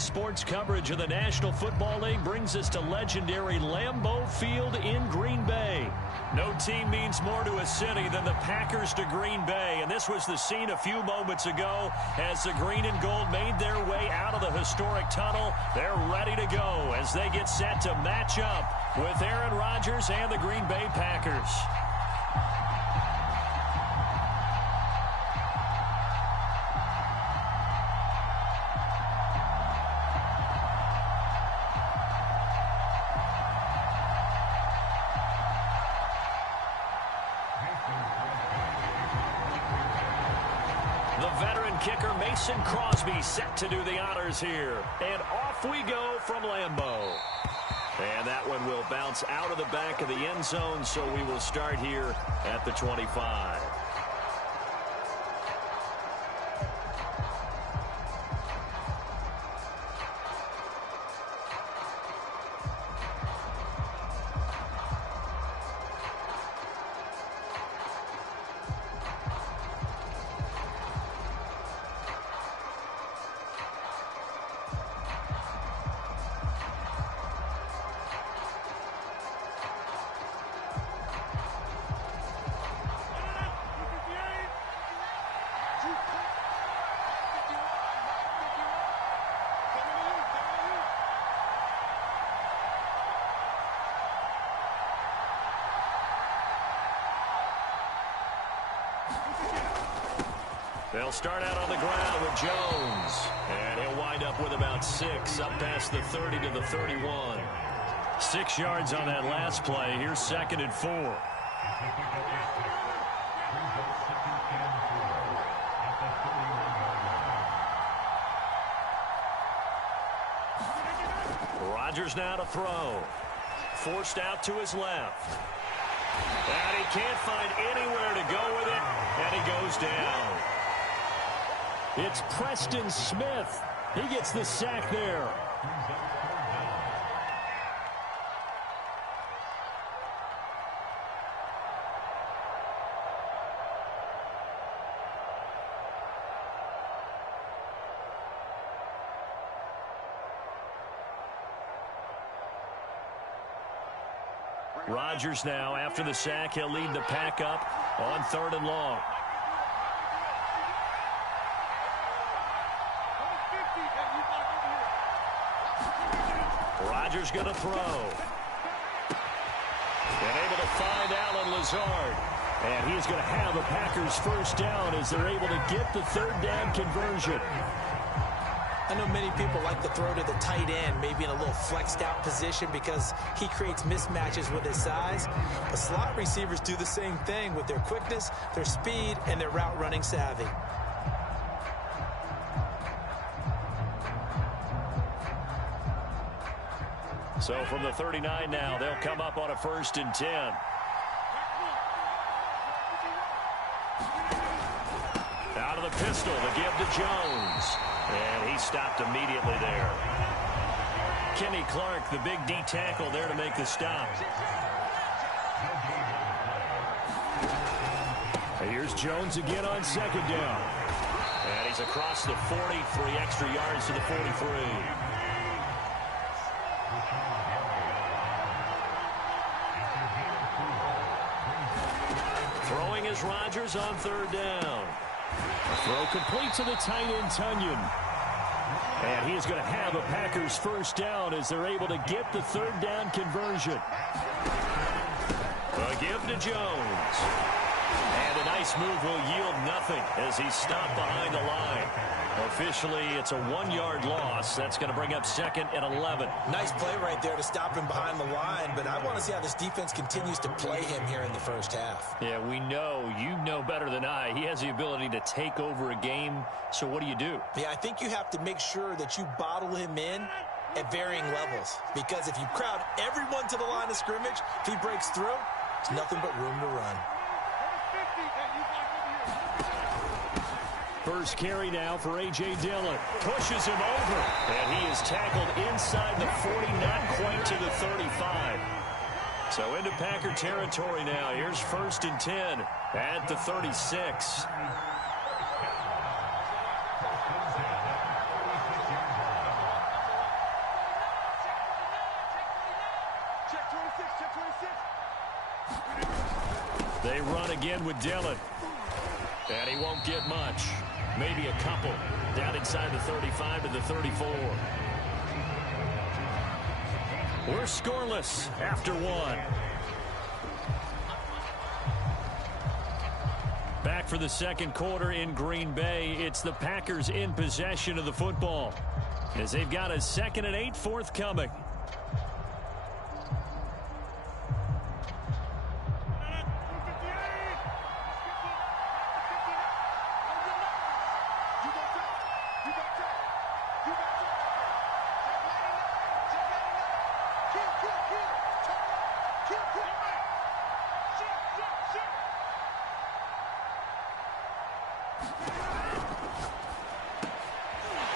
Sports coverage of the National Football League brings us to legendary Lambeau Field in Green Bay. No team means more to a city than the Packers to Green Bay, and this was the scene a few moments ago as the green and gold made their way out of the historic tunnel. They're ready to go as they get set to match up with Aaron Rodgers and the Green Bay Packers. Kicker Mason Crosby set to do the honors here. And off we go from Lambeau. And that one will bounce out of the back of the end zone, so we will start here at the 25. They'll start out on the ground with Jones. And he'll wind up with about 6 up past the 30 to the 31. 6 yards on that last play. Here's 2nd and 4. Rodgers now to throw. Forced out to his left. And he can't find anywhere to go with it. And he goes down. It's Preston Smith. He gets the sack there. Rodgers now, after the sack, he'll lead the pack up on 3rd and long. Rodgers going to throw. And able to find Allen Lazard. And he's going to have a Packers first down as they're able to get the 3rd down conversion. I know many people like to throw to the tight end, maybe in a little flexed out position because he creates mismatches with his size. But slot receivers do the same thing with their quickness, their speed, and their route running savvy. So from the 39 now, they'll come up on a 1st and 10. Out of the pistol, the give to Jones. And he stopped immediately there. Kenny Clark, the big D tackle there to make the stop. Here's Jones again on 2nd down. And he's across the 40, 3 extra yards to the 43. Throwing is Rodgers on 3rd down. Throw complete to the tight end, Tunyon. And he is going to have a Packers first down as they're able to get the 3rd down conversion. A give to Jones. And a nice move will yield nothing as he's stopped behind the line. Officially, it's a 1-yard loss. That's going to bring up 2nd and 11. Nice play right there to stop him behind the line, but I want to see how this defense continues to play him here in the first half. Yeah, we know. You know better than I. He has the ability to take over a game, so what do you do? Yeah, I think you have to make sure that you bottle him in at varying levels, because if you crowd everyone to the line of scrimmage, if he breaks through, there's nothing but room to run. First carry now for A.J. Dillon. Pushes him over. And he is tackled inside the 40, not quite to the 35. So into Packer territory now. Here's 1st and 10 at the 36. They run again with Dillon. And he won't get much. Maybe a couple. Down inside the 35 to the 34. We're scoreless after one. Back for the second quarter in Green Bay. It's the Packers in possession of the football, as they've got a 2nd and 8 forthcoming.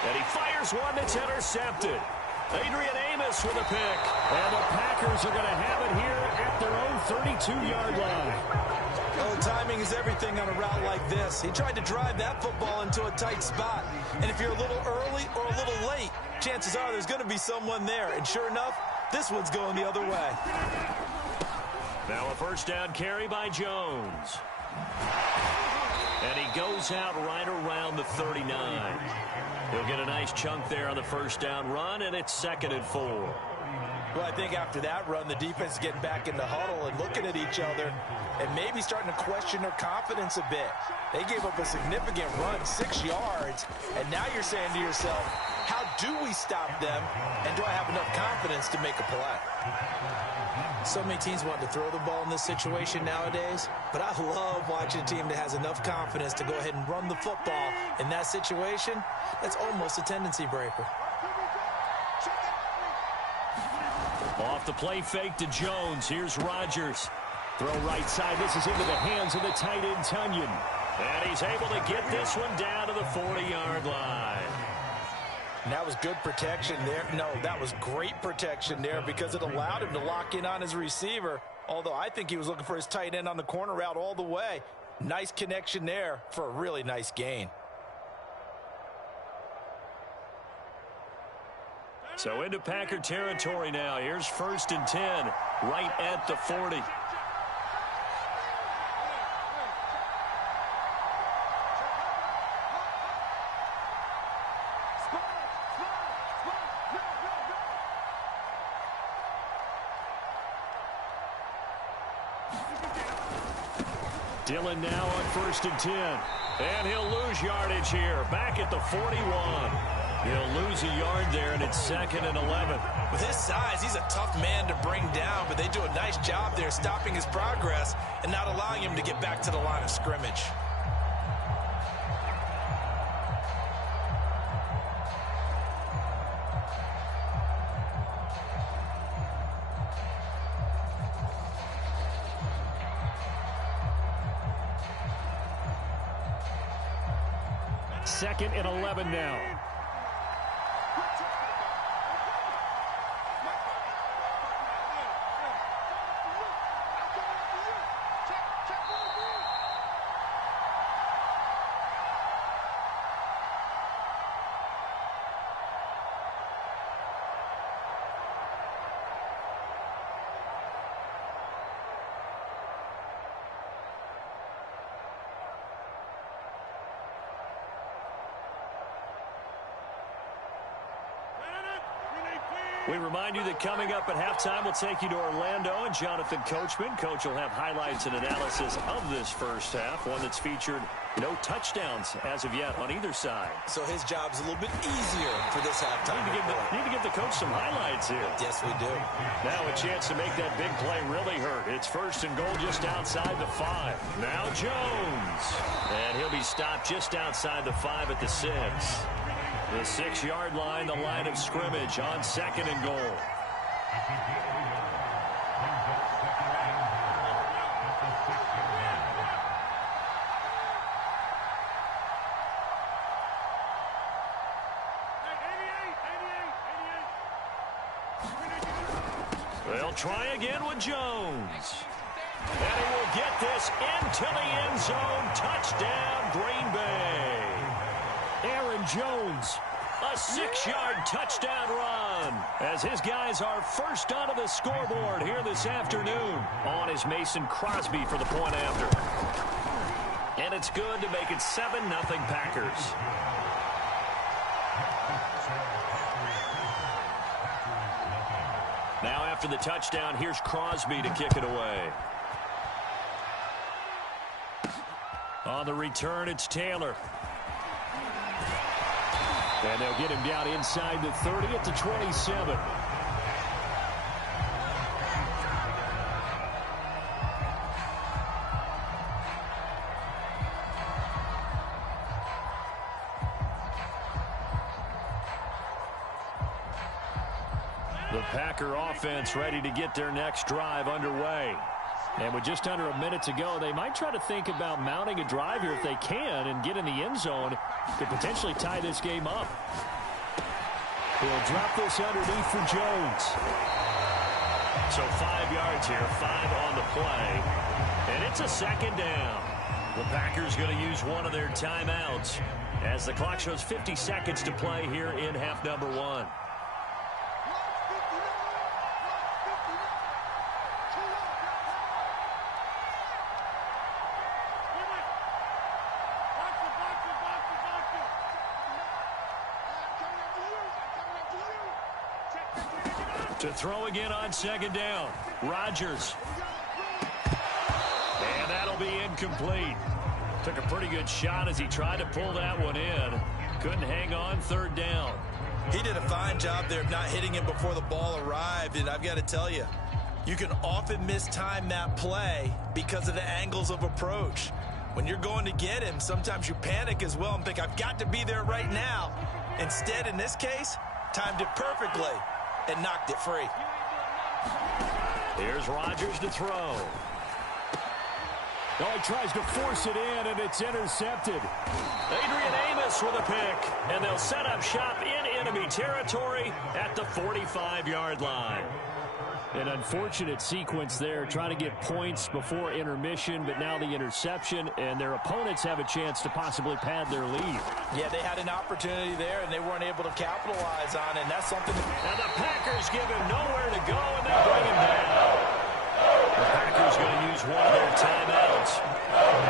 And he fires one that's intercepted. Adrian Amos with a pick. And the Packers are going to have it here at their own 32-yard line. Oh, timing is everything on a route like this. He tried to drive that football into a tight spot. And if you're a little early or a little late, chances are there's going to be someone there. And sure enough, this one's going the other way. Now a first down carry by Jones. And he goes out right around the 39. He'll get a nice chunk there on the first down run, and it's 2nd and 4. Well, I think after that run, the defense is getting back in the huddle and looking at each other and maybe starting to question their confidence a bit. They gave up a significant run, 6 yards, and now you're saying to yourself, how do we stop them, and do I have enough confidence to make a play? So many teams want to throw the ball in this situation nowadays, but I love watching a team that has enough confidence to go ahead and run the football. In that situation, that's almost a tendency breaker. Off the play fake to Jones. Here's Rodgers. Throw right side. This is into the hands of the tight end, Tunyon. And he's able to get this one down to the 40-yard line. And that was good protection there. No, that was great protection there because it allowed him to lock in on his receiver, although I think he was looking for his tight end on the corner route all the way. Nice connection there for a really nice gain. So into Packer territory now. Here's 1st and 10, right at the 40. Dillon now on 1st and 10. And he'll lose yardage here. Back at the 41. He'll lose a yard there, and it's 2nd and 11. With his size, he's a tough man to bring down, but they do a nice job there stopping his progress and not allowing him to get back to the line of scrimmage. Second and 11 now. We remind you that coming up at halftime, we'll take you to Orlando and Jonathan Coachman. Coach will have highlights and analysis of this first half, one that's featured no touchdowns as of yet on either side. So his job's a little bit easier for this halftime. Need to give the coach some highlights here. Yes, we do. Now a chance to make that big play really hurt. It's 1st and goal just outside the 5. Now Jones. And he'll be stopped just outside the 5 at the 6. The 6-yard line, the line of scrimmage on 2nd and goal. They'll try again with Jones. And he will get this into the end zone. Touchdown, Green Bay. Aaron Jones A 6-yard touchdown run as his guys are first onto the scoreboard here this afternoon. On is Mason Crosby for the point after. And it's good to make it 7-0 Packers. Now after the touchdown, here's Crosby to kick it away. On the return, it's Taylor. And they'll get him down inside the 30 at the 27. The Packer offense ready to get their next drive underway. And with just under a minute to go, they might try to think about mounting a drive here if they can and get in the end zone to potentially tie this game up. He'll drop this underneath for Jones. So 5 yards here, 5 on the play. And it's a second down. The Packers going to use one of their timeouts as the clock shows 50 seconds to play here in half number 1. To throw again on second down. Rodgers. And that'll be incomplete. Took a pretty good shot as he tried to pull that one in. Couldn't hang on third down. He did a fine job there of not hitting him before the ball arrived. And I've got to tell you, you can often mistime that play because of the angles of approach. When you're going to get him, sometimes you panic as well and think, I've got to be there right now. Instead, in this case, timed it perfectly and knocked it free. Here's Rodgers to throw. Oh, he tries to force it in, and it's intercepted. Adrian Amos with a pick, and they'll set up shop in enemy territory at the 45-yard line. An unfortunate sequence there, trying to get points before intermission, but now the interception, and their opponents have a chance to possibly pad their lead. Yeah, they had an opportunity there, and they weren't able to capitalize on it, and that's something. And the Packers give him nowhere to go, and they bring him down. The Packers going to use one of their timeouts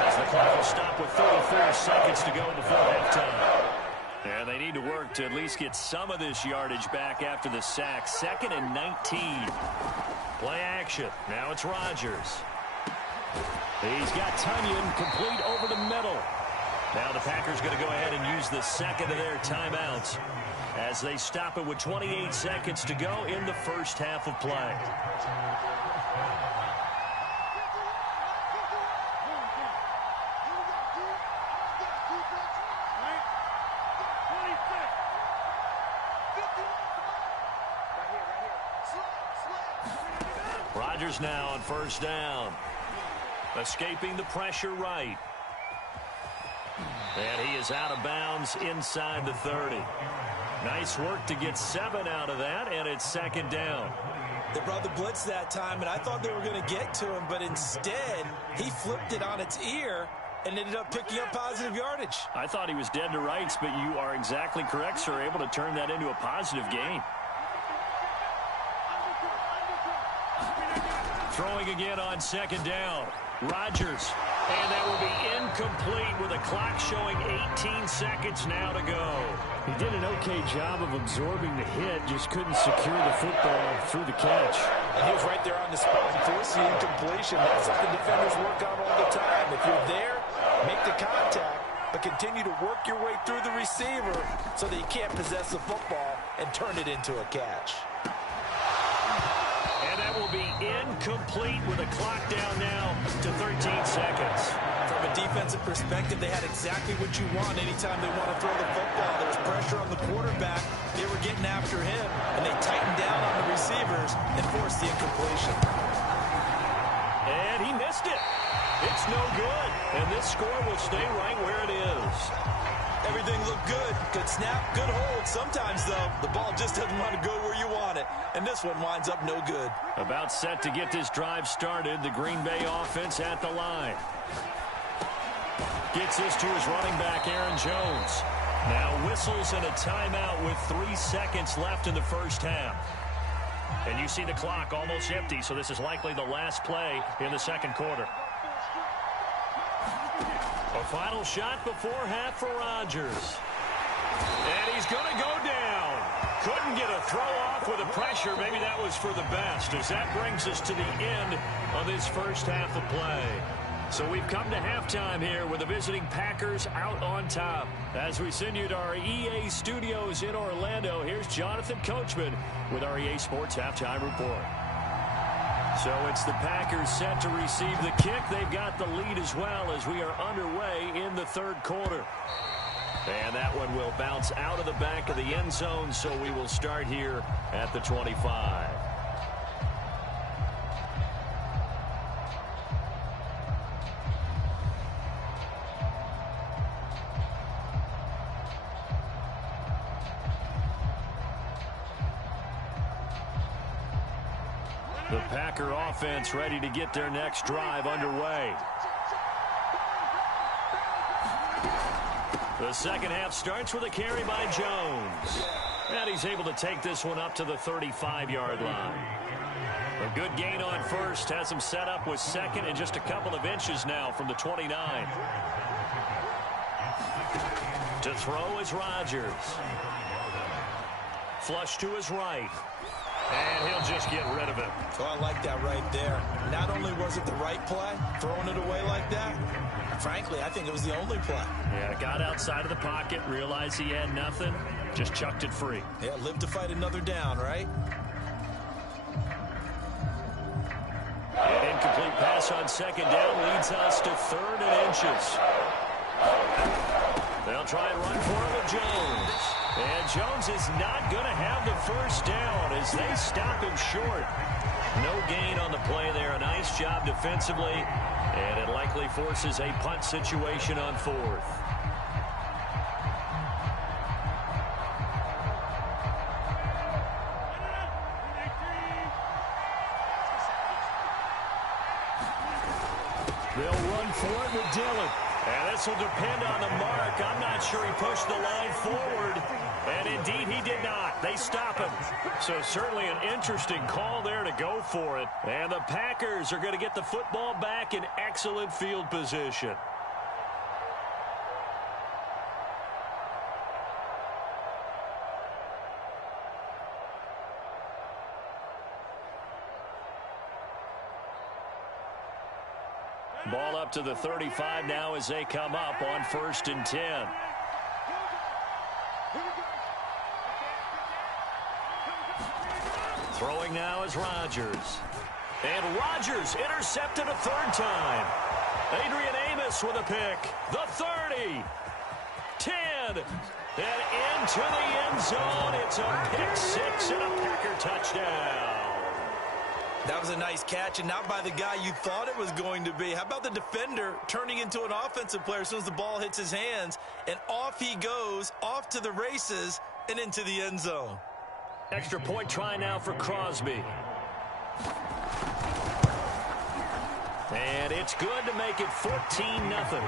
as the clock will stop with 34 seconds to go before halftime. And they need to work to at least get some of this yardage back after the sack. 2nd and 19. Play action. Now it's Rodgers. He's got Tunyon complete over the middle. Now the Packers going to go ahead and use the second of their timeouts as they stop it with 28 seconds to go in the first half of play. Rodgers now on first down. Escaping the pressure right. And he is out of bounds inside the 30. Nice work to get 7 out of that, and it's second down. They brought the blitz that time, and I thought they were going to get to him, but instead, he flipped it on its ear and ended up picking up positive yardage. I thought he was dead to rights, but you are exactly correct, sir, able to turn that into a positive gain. Throwing again on second down. Rodgers. And that will be incomplete with a clock showing 18 seconds now to go. He did an okay job of absorbing the hit, just couldn't secure the football through the catch. And he was right there on the spot and forced the incompletion. That's something defenders work on all the time. If you're there, make the contact, but continue to work your way through the receiver so that you can't possess the football and turn it into a catch. And that will be incomplete with a clock down now to 13 seconds. From a defensive perspective, they had exactly what you want anytime they want to throw the football. There was pressure on the quarterback. They were getting after him, and they tightened down on the receivers and forced the incompletion. And he missed it. It's no good. And this score will stay right where it is. Everything looked good. Good snap, good hold. Sometimes, though, the ball just doesn't want to go where you want it. And this one winds up no good. About set to get this drive started. The Green Bay offense at the line. Gets this to his running back, Aaron Jones. Now whistles and a timeout with 3 seconds left in the first half. And you see the clock almost empty, so this is likely the last play in the second quarter. A final shot before half for Rodgers. And he's going to go down. Couldn't get a throw off with the pressure. Maybe that was for the best, as that brings us to the end of this first half of play. So we've come to halftime here with the visiting Packers out on top. As we send you to our EA studios in Orlando, here's Jonathan Coachman with our EA Sports Halftime Report. So it's the Packers set to receive the kick. They've got the lead as well as we are underway in the third quarter. And that one will bounce out of the back of the end zone, so we will start here at the 25. The Packer offense ready to get their next drive underway. The second half starts with a carry by Jones. And he's able to take this one up to the 35-yard line. A good gain on first has him set up with second and just a couple of inches now from the 29. To throw is Rodgers. Flush to his right. And he'll just get rid of it. Oh, I like that right there. Not only was it the right play, throwing it away like that, frankly, I think it was the only play. Yeah, got outside of the pocket, realized he had nothing, just chucked it free. Yeah, live to fight another down, right? An incomplete pass on second down leads us to 3rd and inches. They'll try and run for it with Jones. And Jones is not going to have the first down as they stop him short. No gain on the play there. A nice job defensively. And it likely forces a punt situation on 4th. They'll run for it with Dillon. And this will depend on the mark. I'm not sure he pushed the line forward. And indeed, he did not. They stop him. So certainly an interesting call there to go for it. And the Packers are going to get the football back in excellent field position. Ball up to the 35 now as they come up on 1st and 10. Throwing now is Rodgers. And Rodgers intercepted a 3rd time. Adrian Amos with a pick. The 30. 10. And into the end zone. It's a pick 6 and a Packer touchdown. That was a nice catch, and not by the guy you thought it was going to be. How about the defender turning into an offensive player as soon as the ball hits his hands, and off he goes, off to the races, and into the end zone. Extra point try now for Crosby. And it's good to make it 14-0.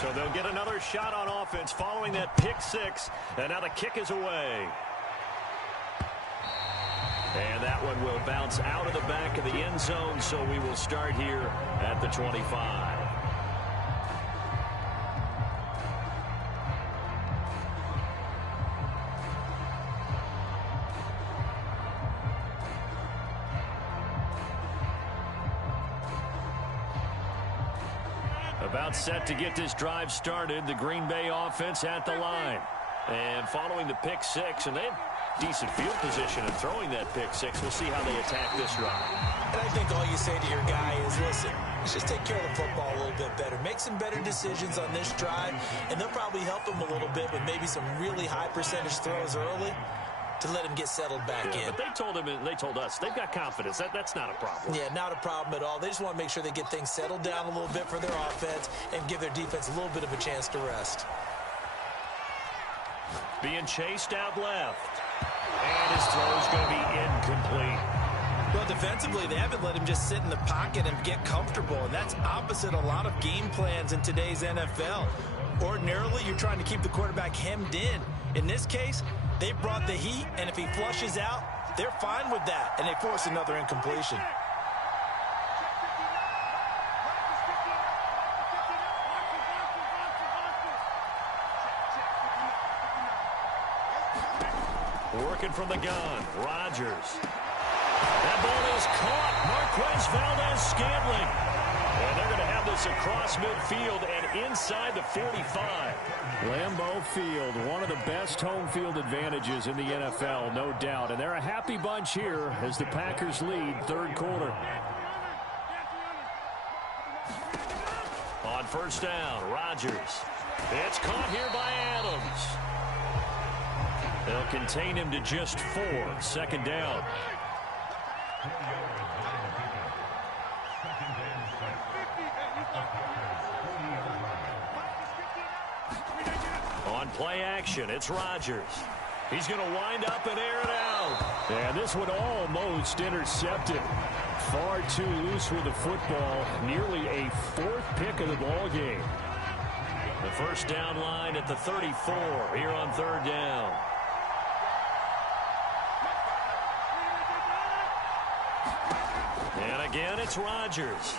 So they'll get another shot on offense following that pick 6. And now the kick is away. And that one will bounce out of the back of the end zone, so we will start here at the 25. About set to get this drive started. The Green Bay offense at the line. And following the pick 6, and they have decent field position in throwing that pick 6. We'll see how they attack this drive. And I think all you say to your guy is, listen, let's just take care of the football a little bit better. Make some better decisions on this drive, and they'll probably help him a little bit with maybe some really high percentage throws early to let him get settled back in. But they told him, and they told us, they've got confidence. That's not a problem. Yeah, not a problem at all. They just want to make sure they get things settled down a little bit for their offense and give their defense a little bit of a chance to rest. Being chased out left. And his throw is going to be incomplete. Well, defensively, they haven't let him just sit in the pocket and get comfortable, and that's opposite a lot of game plans in today's NFL. Ordinarily, you're trying to keep the quarterback hemmed in. In this case, they brought the heat, and if he flushes out, they're fine with that, and they force another incompletion. Working from the gun, Rodgers. That ball is caught. Marquez Valdes-Scantling. And they're going to have this across midfield and inside the 45. Lambeau Field, one of the best home field advantages in the NFL, no doubt. And they're a happy bunch here as the Packers lead third quarter. On first down, Rodgers. It's caught here by Adams. They'll contain him to just 4. Second down. On play action, it's Rodgers. He's going to wind up and air it out. And this one almost intercepted. Far too loose with the football. Nearly a 4th pick of the ball game. The first down line at the 34 here on third down. And again, it's Rodgers.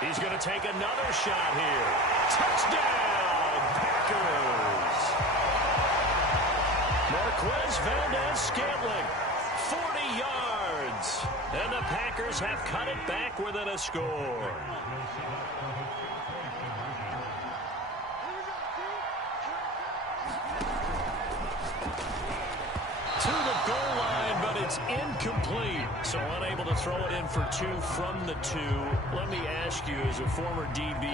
He's going to take another shot here. Touchdown, Packers. Marquez Valdes-Scantling, 40 yards. And the Packers have cut it back within a score. To the goal line, but it's incomplete. So unable to throw it in for 2 from the 2. Let me ask you, as a former DB,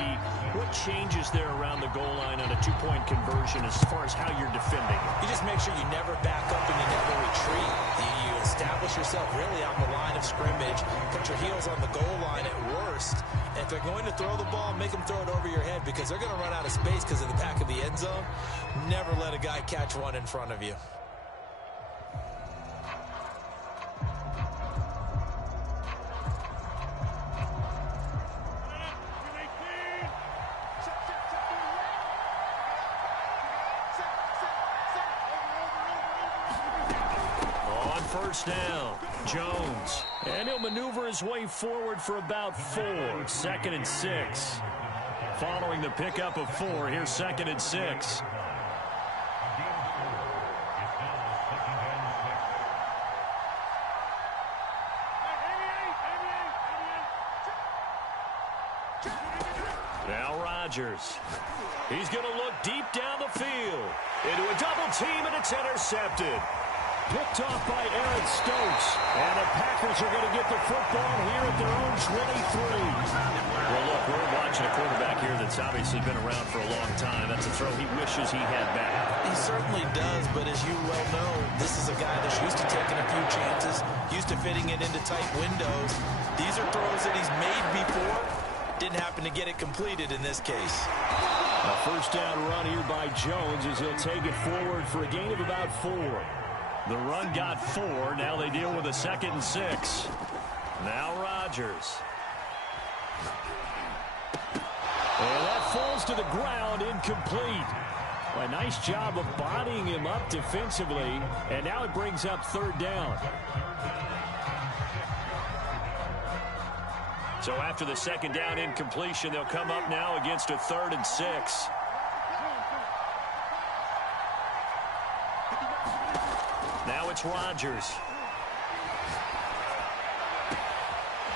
what changes there around the goal line on a 2-point conversion as far as how you're defending? You just make sure you never back up and you never retreat. You establish yourself really on the line of scrimmage. Put your heels on the goal line at worst. And if they're going to throw the ball, make them throw it over your head because they're going to run out of space because of the back of the end zone. Never let a guy catch one in front of you. First down, Jones. And he'll maneuver his way forward for about 4. 2nd and 6. Following the pickup of 4, here's 2nd and 6. Now Rodgers. He's going to look deep down the field. Into a double team, and it's intercepted. Picked off by Aaron Stokes. And the Packers are going to get the football here at their own 23. Well, look, we're watching a quarterback here that's obviously been around for a long time. That's a throw he wishes he had back. He certainly does, but as you well know, this is a guy that's used to taking a few chances, used to fitting it into tight windows. These are throws that he's made before. Didn't happen to get it completed in this case. A first down run here by Jones as he'll take it forward for a gain of about 4. The run got 4. Now they deal with a 2nd and 6. Now Rodgers. And that falls to the ground, incomplete. A nice job of bodying him up defensively. And now it brings up third down. So after the 2nd down incompletion, they'll come up now against a 3rd and 6. Now it's Rodgers.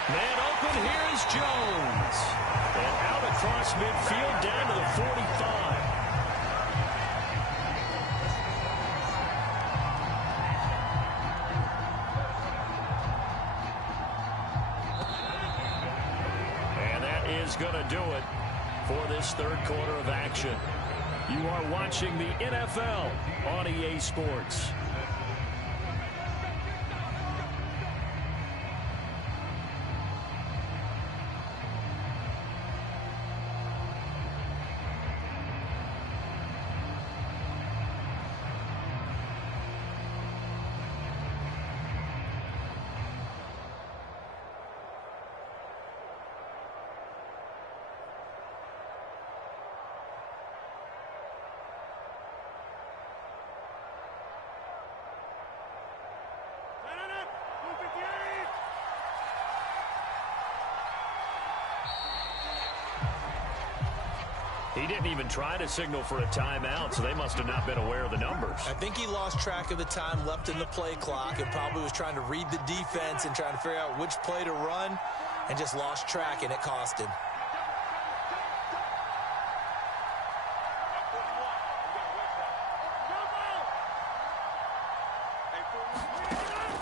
Man open, here is Jones. And out across midfield down to the 45. And that is going to do it for this third quarter of action. You are watching the NFL on EA Sports. He didn't even try to signal for a timeout, so they must have not been aware of the numbers. I think he lost track of the time left in the play clock and probably was trying to read the defense and trying to figure out which play to run and just lost track, and it cost him.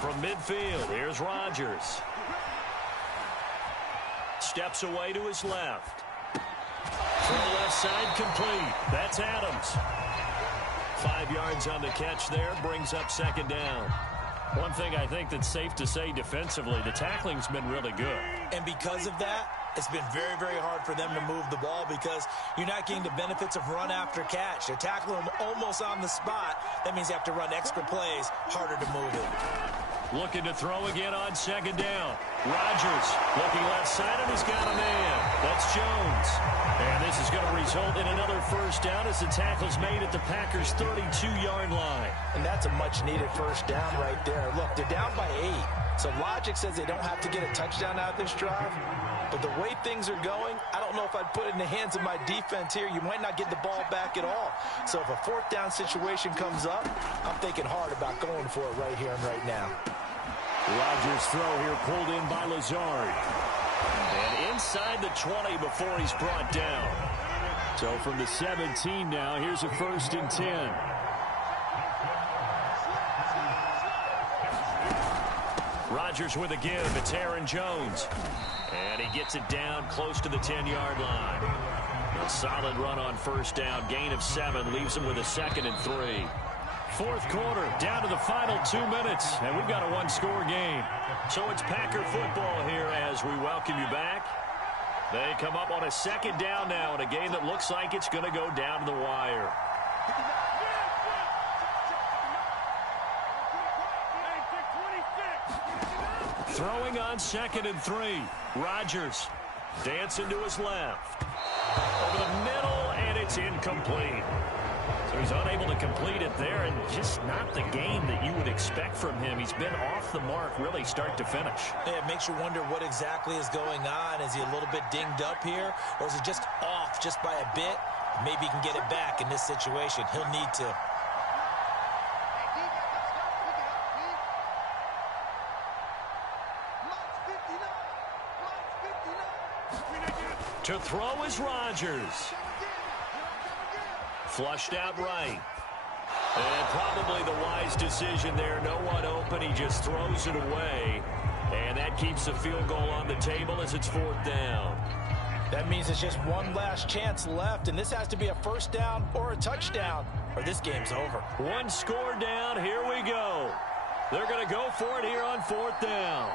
From midfield, here's Rodgers. Steps away to his left. Throw left side complete. That's Adams. 5 yards on the catch there, brings up second down. One thing I think that's safe to say defensively, the tackling's been really good. And because of that, it's been very, very hard for them to move the ball because you're not getting the benefits of run after catch. They're tackling them almost on the spot. That means you have to run extra plays, harder to move it. Looking to throw again on second down. Rodgers looking left side, and he's got a man. That's Jones. And this is going to result in another first down as the tackle's made at the Packers' 32-yard line. And that's a much-needed first down right there. Look, they're down by 8. So logic says they don't have to get a touchdown out of this drive. But the way things are going, I don't know if I'd put it in the hands of my defense here. You might not get the ball back at all. So if a fourth down situation comes up, I'm thinking hard about going for it right here and right now. Rodgers' throw here pulled in by Lazard. And inside the 20 before he's brought down. So from the 17 now, here's a 1st and 10. Rodgers with a give. It's Aaron Jones. And he gets it down close to the 10-yard line. A solid run on first down. Gain of 7 leaves him with a 2nd and 3. Fourth quarter, down to the final 2 minutes, and we've got a one-score game. So it's Packer football here as we welcome you back. They come up on a second down now in a game that looks like it's going to go down to the wire. Throwing on 2nd and 3. Rodgers dancing to his left. Over the middle, and it's incomplete. So he's unable to complete it there, and just not the game that you would expect from him. He's been off the mark really start to finish. Yeah, it makes you wonder what exactly is going on. Is he a little bit dinged up here, or is he just off just by a bit? Maybe he can get it back in this situation. He'll need to. To throw is Rodgers. Flushed out right. And probably the wise decision there. No one open. He just throws it away. And that keeps the field goal on the table as it's 4th down. That means it's just one last chance left, and this has to be a first down or a touchdown, or this game's over. One score down. Here we go. They're going to go for it here on 4th down.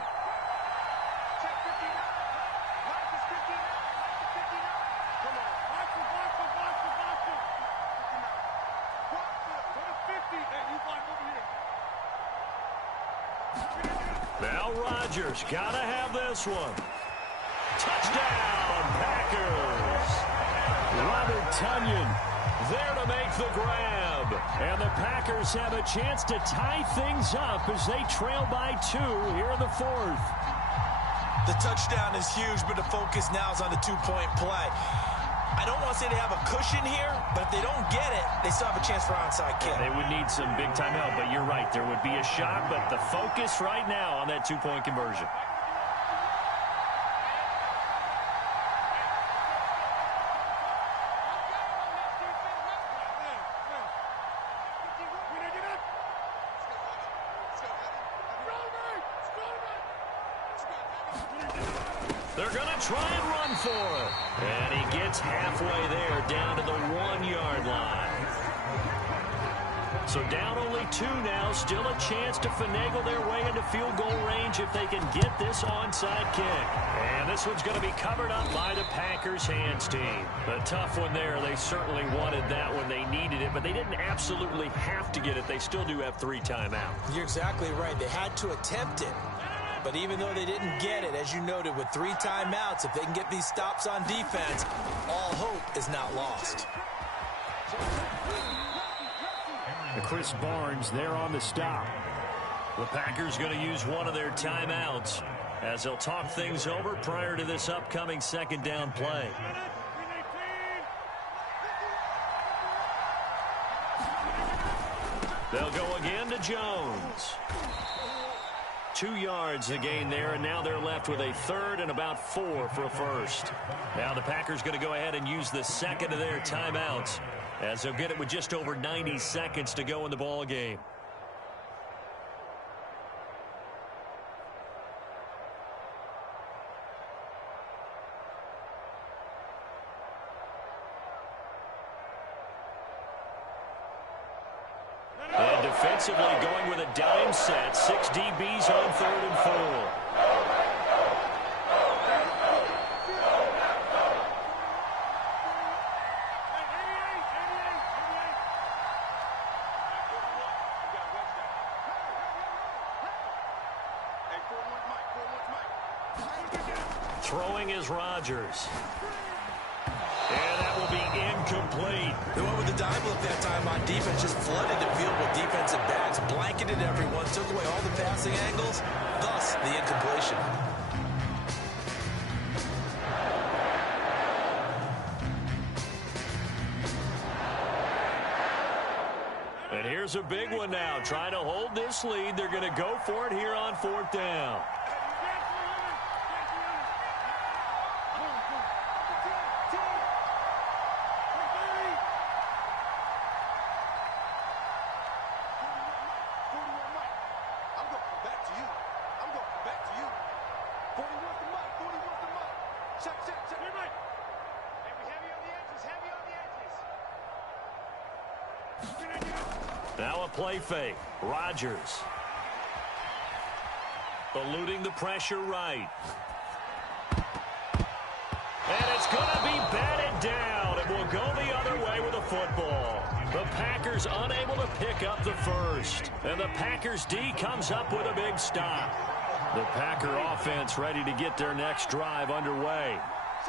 Now Rodgers got to have this one. Touchdown, Packers. Robert Tonyan There to make the grab. And the Packers have a chance to tie things up as they trail by 2 here in the 4th. The touchdown is huge, but the focus now is on the two-point play. I don't want to say they have a cushion here, but if they don't get it, they still have a chance for onside kick. They would need some big-time help, but you're right. There would be a shot, but the focus right now on that two-point conversion. They're going to try and run for it. And he gets halfway there, down to the 1-yard line. So down only 2 now, still a chance to finagle their way into field goal range if they can get this onside kick. And this one's going to be covered up by the Packers hands team. A tough one there. They certainly wanted that when they needed it, but they didn't absolutely have to get it. They still do have 3 timeouts. You're exactly right. They had to attempt it. But even though they didn't get it, as you noted, with 3 timeouts, if they can get these stops on defense, all hope is not lost. Chris Barnes there on the stop. The Packers going to use one of their timeouts as they'll talk things over prior to this upcoming second down play. They'll go again to Jones. 2 yards the gain there, and now they're left with a third and about 4 for a first. Now the Packers going to go ahead and use the second of their timeouts, as they'll get it with just over 90 seconds to go in the ball game. And defensively going with a dime set. 6 DBs on 3rd and 4. Throwing is Rodgers. And that will be incomplete. They went with the dime look that time on defense, just flooded the field with defensive backs, blanketed everyone, took away all the passing angles, thus the incompletion. And here's a big one now. Trying to hold this lead. They're going to go for it here on 4th down. Now a play fake. Rodgers. Eluding the pressure right. And it's going to be batted down. It will go the other way with the football. The Packers unable to pick up the first. And the Packers D comes up with a big stop. The Packer offense ready to get their next drive underway.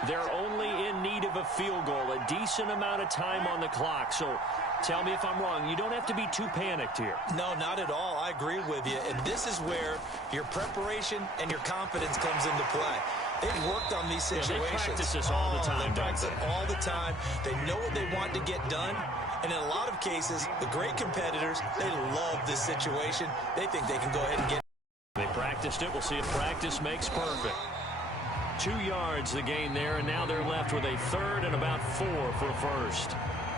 They're only in need of a field goal, a decent amount of time on the clock. So tell me if I'm wrong. You don't have to be too panicked here. No, not at all. I agree with you. And this is where your preparation and your confidence comes into play. They've worked on these situations. Yeah, they practice this all the time. They practice it all the time. They know what they want to get done. And in a lot of cases, the great competitors, they love this situation. They think they can go ahead and get it. They practiced it. We'll see if practice makes perfect. 2 yards the gain there, and now they're left with a third and about 4 for a first.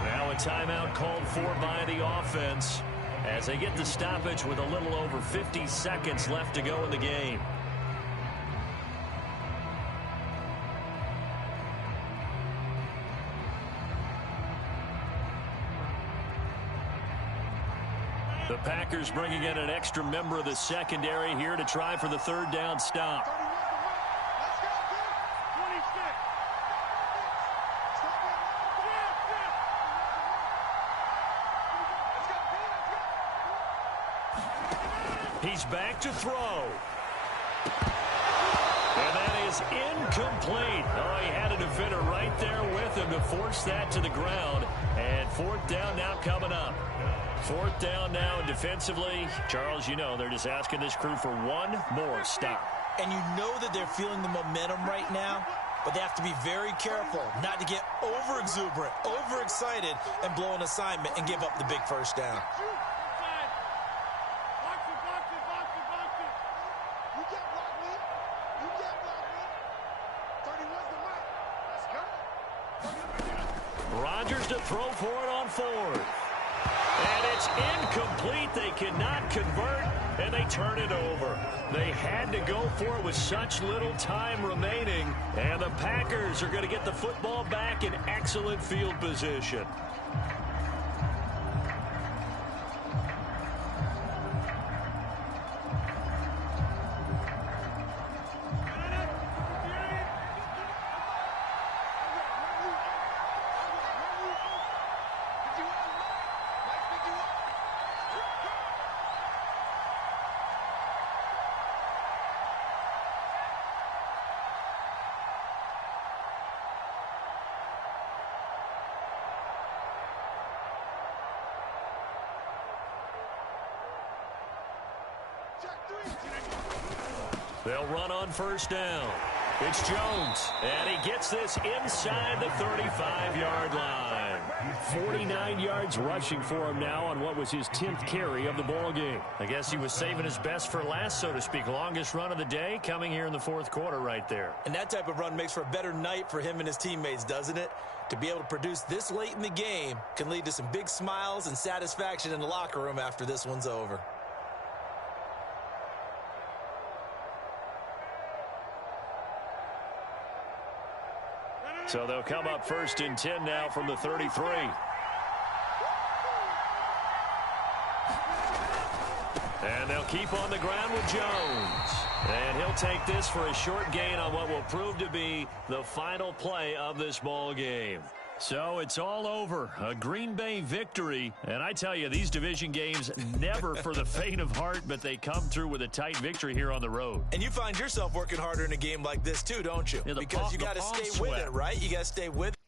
Now a timeout called for by the offense as they get the stoppage with a little over 50 seconds left to go in the game. The Packers bringing in an extra member of the secondary here to try for the 3rd down stop. He's back to throw. And that is incomplete. Oh, he had a defender right there with him to force that to the ground. And 4th down now coming up. 4th down now defensively. Charles, you know, they're just asking this crew for one more stop. And you know that they're feeling the momentum right now, but they have to be very careful not to get over-exuberant, overexcited, and blow an assignment and give up the big first down. Rodgers to throw for it on 4th. And it's incomplete. They cannot convert, and they turn it over. They had to go for it with such little time remaining, and the Packers are going to get the football back in excellent field position. They'll run on 1st down. It's Jones, and he gets this inside the 35-yard line. 49 yards rushing for him now on what was his 10th carry of the ball game. I guess he was saving his best for last, so to speak. Longest run of the day coming here in the fourth quarter right there. And that type of run makes for a better night for him and his teammates, doesn't it? To be able to produce this late in the game can lead to some big smiles and satisfaction in the locker room after this one's over. So they'll come up 1st and 10 now from the 33. And they'll keep on the ground with Jones. And he'll take this for a short gain on what will prove to be the final play of this ball game. So it's all over. A Green Bay victory. And I tell you, these division games never for the faint of heart, but they come through with a tight victory here on the road. And you find yourself working harder in a game like this too, don't you? Yeah, because you got to stay with it, right? You got to stay with it.